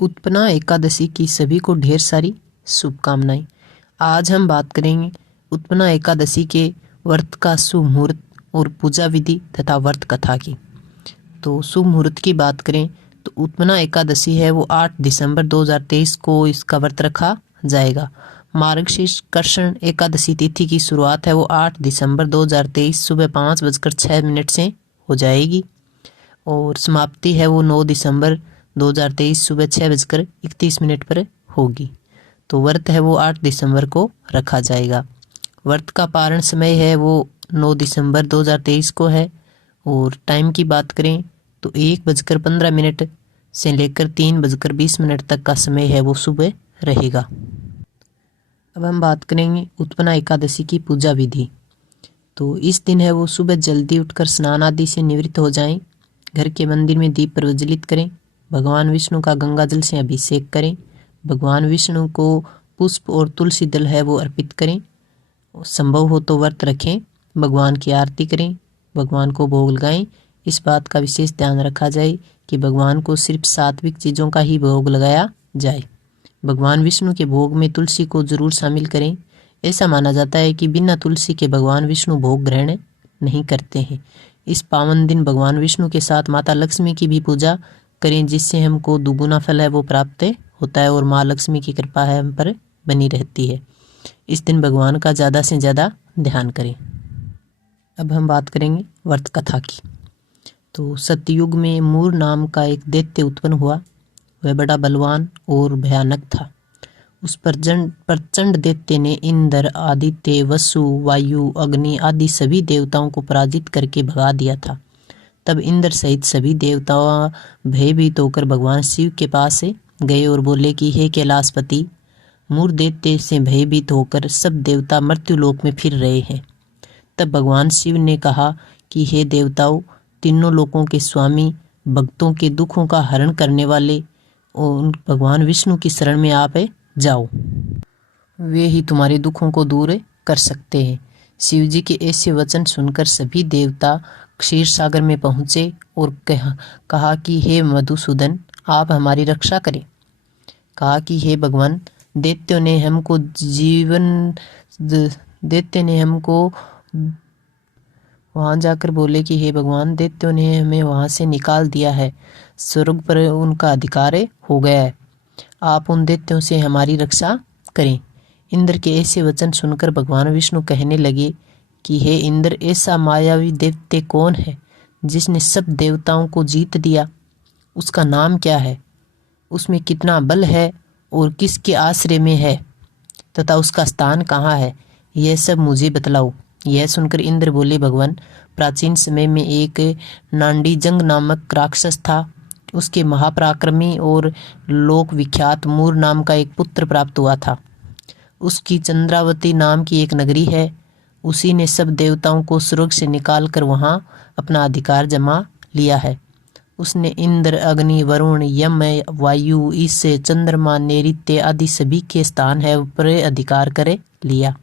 उत्पन्ना एकादशी की सभी को ढेर सारी शुभकामनाएं। आज हम बात करेंगे उत्पन्ना एकादशी के व्रत का शुभ मुहूर्त और पूजा विधि तथा व्रत कथा की। तो शुभ मुहूर्त की बात करें तो उत्पन्ना एकादशी है वो 8 दिसंबर 2023 को इसका व्रत रखा जाएगा। मार्गशीर्ष कृष्ण एकादशी तिथि की शुरुआत है वो 8 दिसंबर 2023 सुबह 5:06 से हो जाएगी और समाप्ति है वो 9 दिसंबर 2023 सुबह 6:31 पर होगी। तो व्रत है वो 8 दिसंबर को रखा जाएगा। व्रत का पारण समय है वो 9 दिसंबर 2023 को है और टाइम की बात करें तो 1:15 से लेकर 3:20 तक का समय है वो सुबह रहेगा। अब हम बात करेंगे उत्पन्ना एकादशी की पूजा विधि। तो इस दिन है वो सुबह जल्दी उठकर स्नान आदि से निवृत्त हो जाएं, घर के मंदिर में दीप प्रज्वलित करें, भगवान विष्णु का गंगा जल से अभिषेक करें, भगवान विष्णु को पुष्प और तुलसी दल है वो अर्पित करें, संभव हो तो व्रत रखें, भगवान की आरती करें, भगवान को भोग लगाएं। इस बात का विशेष ध्यान रखा जाए कि भगवान को सिर्फ सात्विक चीज़ों का ही भोग लगाया जाए। भगवान विष्णु के भोग में तुलसी को जरूर शामिल करें। ऐसा माना जाता है कि बिना तुलसी के भगवान विष्णु भोग ग्रहण नहीं करते हैं। इस पावन दिन भगवान विष्णु के साथ माता लक्ष्मी की भी पूजा करें, जिससे हमको दुगुना फल है वो प्राप्त होता है और माँ लक्ष्मी की कृपा है हम पर बनी रहती है। इस दिन भगवान का ज़्यादा से ज़्यादा ध्यान करें। अब हम बात करेंगे व्रत कथा की। तो सतयुग में मूर नाम का एक दैत्य उत्पन्न हुआ। वह बड़ा बलवान और भयानक था। उस प्रचंड दैत्य ने इंद्र, आदित्य, वसु, वायु, अग्नि आदि सभी देवताओं को पराजित करके भगा दिया था। तब इंद्र सहित सभी देवता भयभीत होकर भगवान शिव के पास गए और बोले कि हे कैलाशपति, मूर दैत्य से भयभीत होकर सब देवता मृत्युलोक में फिर रहे हैं। तब भगवान शिव ने कहा कि हे देवताओं, तीनों लोकों के स्वामी, भक्तों के दुखों का हरण करने वाले और भगवान विष्णु की शरण में आप जाओ, वे ही तुम्हारे दुखों को दूर कर सकते हैं। शिव जी के ऐसे वचन सुनकर सभी देवता क्षीर सागर में पहुँचे और कहा कि हे मधुसूदन, आप हमारी रक्षा करें। कहा कि हे भगवान, दैत्यों ने हमको वहाँ जाकर बोले कि हे भगवान, दैत्यों ने हमें वहाँ से निकाल दिया है, स्वर्ग पर उनका अधिकार हो गया है, आप उन दैत्यों से हमारी रक्षा करें। इंद्र के ऐसे वचन सुनकर भगवान विष्णु कहने लगे कि हे इंद्र, ऐसा मायावी दैत्य कौन है जिसने सब देवताओं को जीत दिया? उसका नाम क्या है? उसमें कितना बल है और किसके आश्रय में है तथा उसका स्थान कहाँ है? यह सब मुझे बतलाओ। यह सुनकर इंद्र बोले, भगवान, प्राचीन समय में एक नांडीजंग नामक राक्षस था। उसके महापराक्रमी और लोक विख्यात मूर नाम का एक पुत्र प्राप्त हुआ था। उसकी चंद्रावती नाम की एक नगरी है। उसी ने सब देवताओं को स्वर्ग से निकालकर वहाँ अपना अधिकार जमा लिया है। उसने इंद्र, अग्नि, वरुण, यम, वायु, ईश, चंद्रमा, नैऋत्य आदि सभी के स्थान है पर अधिकार कर लिया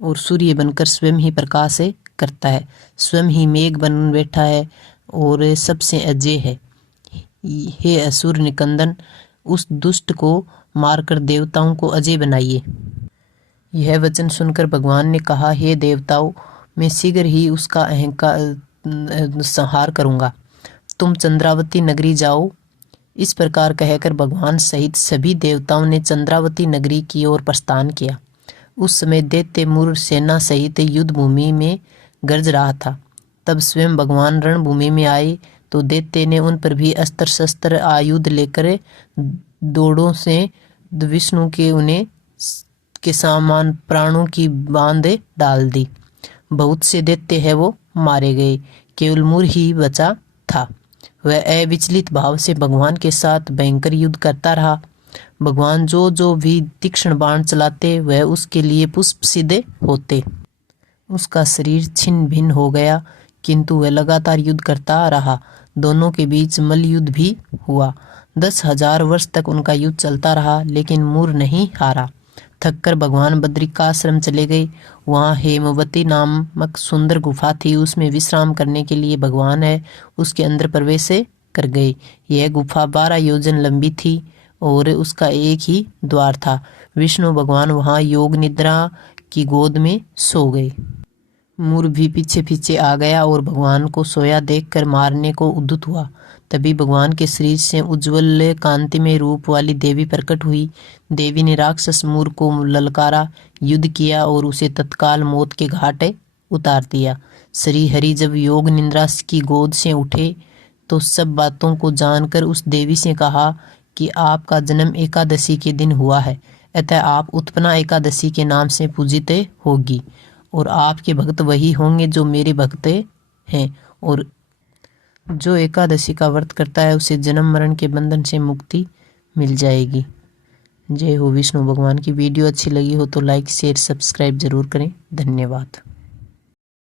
और सूर्य बनकर स्वयं ही प्रकाश करता है, स्वयं ही मेघ बन बैठा है और सबसे अजय है। हे असुर निकंदन, उस दुष्ट को मारकर देवताओं को अजय बनाइए। यह वचन सुनकर भगवान ने कहा, हे देवताओं, मैं शीघ्र ही उसका अहंकार संहार करूंगा। तुम चंद्रावती नगरी जाओ। इस प्रकार कहकर भगवान सहित सभी देवताओं ने चंद्रावती नगरी की ओर प्रस्थान किया। उस समय दैत्य मूर सेना सहित युद्ध भूमि में गरज रहा था। तब स्वयं भगवान रणभूमि में आए तो दैत्य ने उन पर भी अस्त्र शस्त्र आयुध लेकर दौड़ों से विष्णु के उन्हें के सामान प्राणों की बांध डाल दी। बहुत से दैत्य है वो मारे गए, केवल मूर ही बचा था। वह अविचलित भाव से भगवान के साथ भयंकर युद्ध करता रहा। भगवान जो भी तीक्ष्ण बाण चलाते वह उसके लिए पुष्प सिद्ध होते। उसका शरीर छिन्न भिन्न हो गया, किंतु वह लगातार युद्ध करता रहा। दोनों के बीच मल्ल युद्ध भी हुआ। 10,000 वर्ष तक उनका युद्ध चलता रहा, लेकिन मूर नहीं हारा। थककर भगवान बद्रिकाश्रम चले गए। वहाँ हेमवती नामक सुंदर गुफा थी। उसमें विश्राम करने के लिए भगवान उसके अंदर प्रवेश कर गए। यह गुफा 12 योजन लंबी थी और उसका एक ही द्वार था। विष्णु भगवान वहां योग निद्रा की गोद में सो गए। मूर भी पीछे पीछे आ गया और भगवान को सोया देखकर मारने को उद्यत हुआ। तभी भगवान के शरीर से उज्ज्वल कांतिमय रूप वाली देवी प्रकट हुई। देवी ने राक्षस मूर को ललकारा, युद्ध किया और उसे तत्काल मौत के घाट उतार दिया। श्री हरि जब योग निद्रा की गोद से उठे तो सब बातों को जानकर उस देवी से कहा कि आपका जन्म एकादशी के दिन हुआ है, अतः आप उत्पन्ना एकादशी के नाम से पूजित होगी और आपके भक्त वही होंगे जो मेरे भक्त हैं, और जो एकादशी का व्रत करता है उसे जन्म मरण के बंधन से मुक्ति मिल जाएगी। जय हो विष्णु भगवान की। वीडियो अच्छी लगी हो तो लाइक शेयर सब्सक्राइब जरूर करें। धन्यवाद।